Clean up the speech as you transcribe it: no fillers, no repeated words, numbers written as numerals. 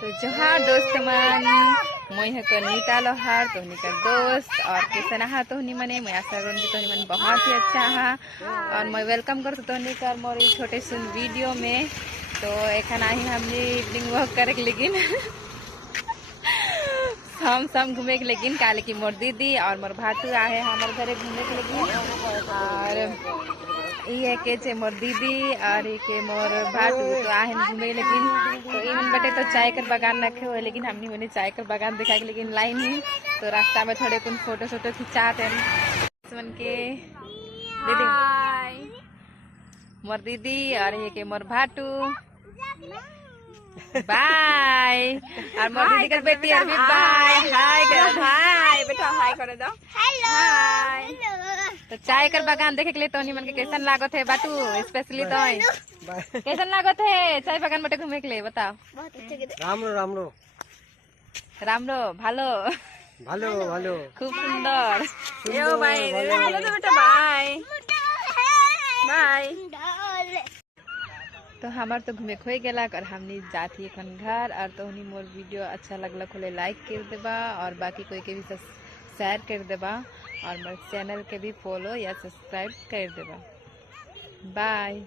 तो जोहार दोस्त मन मैं हकर नीता लोहार तोहनी कर दोस्त और कैसे रहा तोहनी मने मैं आशा करूँ कि तोहनी मन बहुत ही अच्छा हा और मैं वेलकम कर तोहनी कर मोर छोटे सुन वीडियो में। तो एखन आई हमने इवनिंग वॉक करे लेकिन हम घूमे के लेकिन काले की मोर दीदी और मोर भातू आए हमारे घरे घूमे के लेकिन और ये के मोर दीदी और ये मोर भाटू तो आए घूमे लेकिन तो इन बटे तो चाय कर बागान रखे हुए लेकिन हमने उन्हें चाय कर बागान दिखा के लेकिन लाइन ही तो रास्ता में थोड़े कुछ फोटो शोटो खिंचाते हैं के दीदी मोर दीदी और ये के मोर भाटू बाय और मोर दीदी कर बेटी और भी बाय हाय कर हाय बेटा हाय कर दो हेलो तो चाय कर बागान देखे के लिए तो मन के कैसन लागत है बाटू स्पेशली तो कैसन लागत है चाय बागान बटे घूमे के लिए बताओ। रामरो रामरो रामरो भालो ভালো ভালো खूब सुंदर यो बाय हेलो तो बेटा बाय बाय। तो हमार तो घूमे खोई गेला और हमनी जाती एखन घर और तो मोर वीडियो अच्छा लगला खोले लाइक कर देबा और बाकी कोई के भी शेयर कर देबा और मोर चैनल के भी फॉलो या सब्सक्राइब कर देबा। बाय।